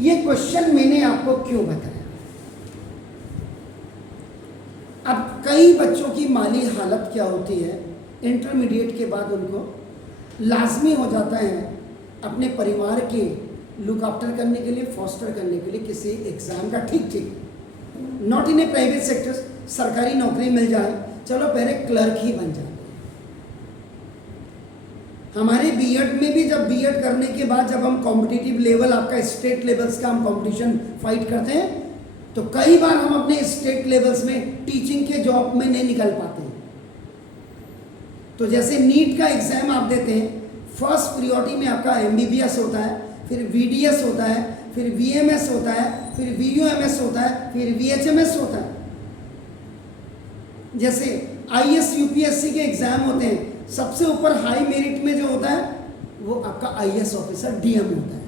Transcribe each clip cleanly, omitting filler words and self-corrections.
ये क्वेश्चन मैंने आपको क्यों बताया? अब कई बच्चों की माली हालत क्या होती है, इंटरमीडिएट के बाद उनको लाजमी हो जाता है अपने परिवार के लुक आफ्टर करने के लिए, फॉस्टर करने के लिए किसी एग्जाम का ठीक not in A private sector, सरकारी नौकरी मिल जाए, चलो पहले क्लर्क ही बन जाए। हमारे बीएड में भी जब बीएड करने के बाद जब हम कॉम्पिटिटिव लेवल, आपका स्टेट लेवल्स का हम कंपटीशन फाइट करते हैं, तो कई बार हम अपने स्टेट लेवल्स में टीचिंग के जॉब में नहीं निकल पाते हैं। तो जैसे नीट का एग्जाम आप देते हैं, फर्स्ट प्रियोरिटी में आपका एमबीबीएस होता है, फिर वीडीएस होता है, फिर वीएमएस होता है, फिर वीयूएमएस होता है, फिर वीएचएमएस होता है। जैसे आईएएस यूपीएससी के एग्जाम होते हैं, सबसे ऊपर हाई मेरिट में जो होता है वो आपका आईएएस ऑफिसर डीएम होता है।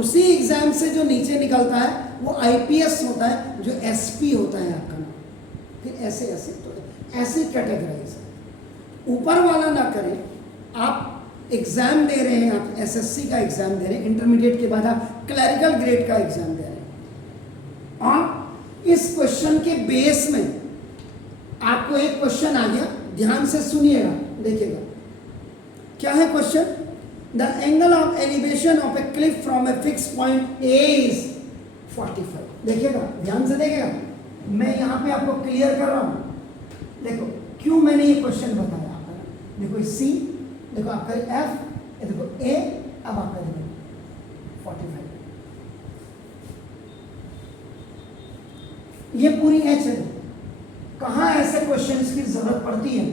उसी एग्जाम से जो नीचे निकलता है वो आईपीएस होता है, जो एसपी होता है आपका नाम। फिर ऐसे ऐसे तो ऐसे कैटेगराइज, ऊपर वाला ना करें। आप एग्जाम दे रहे हैं, आप एसएससी का एग्जाम दे रहे हैं, इंटरमीडिएट के बाद आप क्लरिकल ग्रेड का एग्जाम दे रहे हैं, और इस क्वेश्चन के बेस में आपको एक क्वेश्चन आ गया, ध्यान से सुनिएगा, देखिएगा क्या है question. The angle of elevation of a Cliff from a fix point A is 45। देखिएगा, ध्यान से देखिएगा, मैं यहां पे आपको क्लियर कर रहा हूं। देखो क्यों मैंने ये क्वेश्चन बताया आपका। देखो सी, देखो आपका एफ, देखो ए, अब आपका देखो 45, ये पूरी एच है। कहां ऐसे क्वेश्चंस की जरूरत पड़ती है?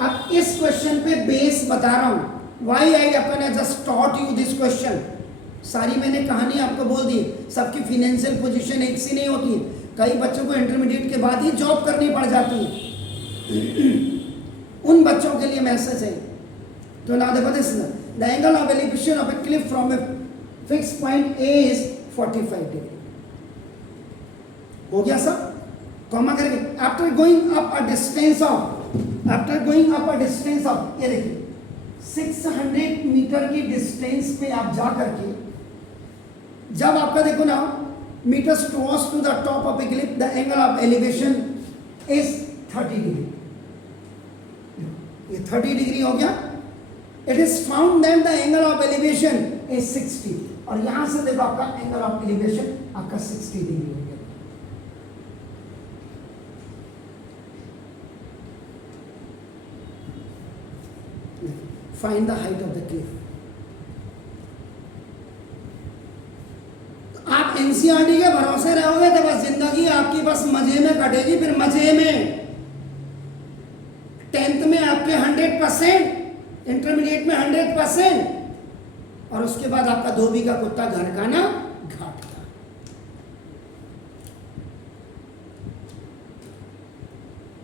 अब इस क्वेश्चन पे बेस बता रहा हूं, वाई आई अपन I just taught you this question. सारी मैंने कहानी आपको बोल दी, सबकी फाइनेंशियल पोजीशन एक सी नहीं होती, कई बच्चों को इंटरमीडिएट के बाद ही जॉब करनी पड़ जाती है। उन बच्चों के लिए मैसेज है। तो नाउ देखो this, the angle of elevation of a Cliff from a fix point A is 45 degree. हो गया सब, कॉमा करके after going up a distance of, after going up a distance of, ये देखिए 600 मीटर की डिस्टेंस पे आप जा करके, जब आपका देखो ना meters towards to the top of a cliff, the angle of elevation is 30 degree. ये 30 डिग्री हो गया। It is found that the angle of elevation is 60, और यहां से देखो आपका एंगल ऑफ एलिवेशन आपका 60 डिग्री हो गया। Find the height of the cliff. आप एनसीईआरटी के भरोसे रहोगे तो बस जिंदगी आपकी बस मजे में कटेगी। फिर मजे में 10th में आपके 100%, इंटरमीडिएट में 100%, और उसके बाद आपका धोबी का कुत्ता घर का ना घाट का।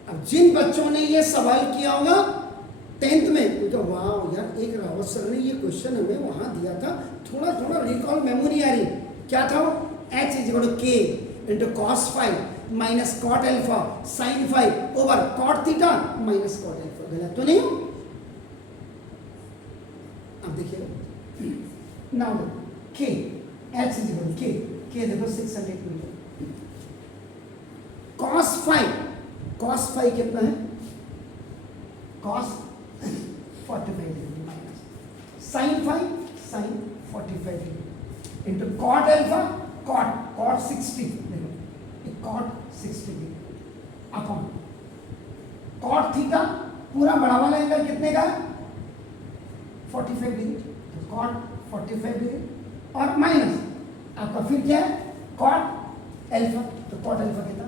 अब जिन बच्चों ने ये सवाल किया होगा 10th में, तो वाह यार, एक रावत सर ने ये क्वेश्चन हमें वहां दिया था, थोड़ा थोड़ा रिकॉल मेमोरी आ रही। क्या था वो? h is equal to k into cos five minus cot alpha sin five over cot theta minus cot alpha. गलत तो नहीं हो? अब देखिए now k, h is equal to k देखो 600 मीटर, cos फाइव कितना है? cos 45 degree minus sin five sin 45 degree into cot alpha cot 60, देखो cot 60 degree upon cot theta, पूरा बड़ा वाला एंगल कितने का है? 45 डिग्री, तो cot 45 डिग्री और माइनस आपका फिर क्या है? cot अल्फा, तो cot अल्फा कितना?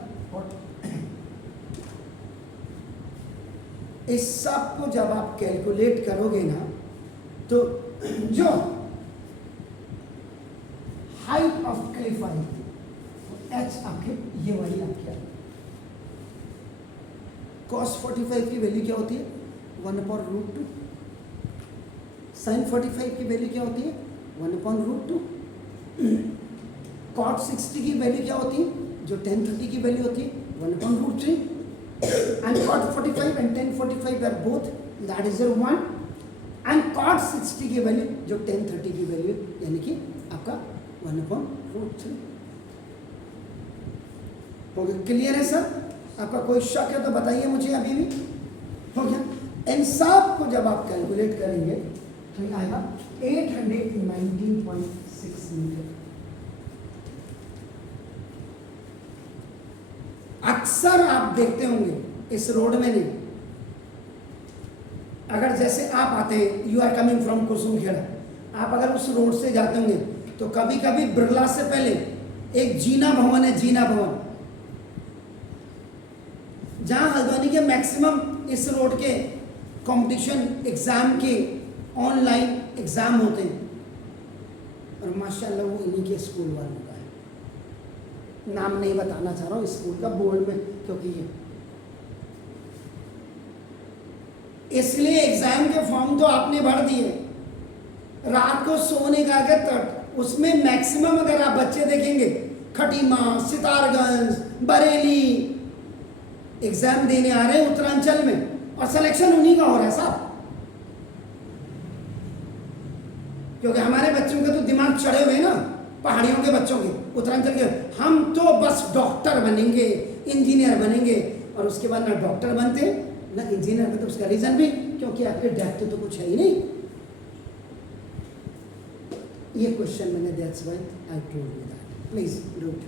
इस सब को जब आप कैलकुलेट करोगे ना, तो जो हाइट ऑफ क्लिफ आएगी तो एच आपके ये वाली आपकी आएगी। cos 45 की वैल्यू क्या होती है? 1/√2। sin 45 की वैल्यू क्या होती है? 1/√2। cot 60 की वैल्यू क्या होती है? जो tan 30 की वैल्यू होती है 1/√3। and cot 45 and tan 45 are both, that is 1, and cot 60 की वैल्यू जो tan 30 की वैल्यू यानी कि आपका 1/√3 हो गया। क्लियर है सर? आपका कोई शक है तो बताइए मुझे अभी भी। हो गया। इन सब को जब आप कैलकुलेट करेंगे तो ये आएगा 819.6 मीटर। अक्सर आप देखते होंगे इस रोड में नहीं, अगर जैसे आप आते हैं, you are coming from Kusumkheda, आप अगर उस रोड से जाते होंगे तो कभी कभी बिरला से पहले एक जीना भवन है, जीना भवन, जहां हल्द्वानी के मैक्सिमम इस रोड के कंपटीशन एग्जाम के ऑनलाइन एग्जाम होते हैं, और माशाल्लाह वो इन्हीं के स्कूल वालों का है। नाम नहीं बताना चाह रहा हूँ स्कूल का बोर्ड में, क्योंकि ये इसलिए एग्जाम के फॉर्म तो आपने भर दिए, रात को सोने का अगर तट, उसमें मैक्सिमम अगर आप बच्चे देखेंगे खटीमा, सितारगंज, बरेली एग्जाम देने आ रहे हैं उत्तरांचल में, और सिलेक्शन उन्हीं का हो रहा है साहब। क्योंकि हमारे बच्चों के तो दिमाग चढ़े हुए ना, पहाड़ियों के बच्चों के, उत्तरांचल के, हम तो बस डॉक्टर बनेंगे, इंजीनियर बनेंगे, और उसके बाद ना डॉक्टर बनते ना इंजीनियर बनते। उसका रीजन भी क्योंकि आपके डेप्थ तो कुछ है ही नहीं। ये क्वेश्चन मैंने that's why I told you that, please do it.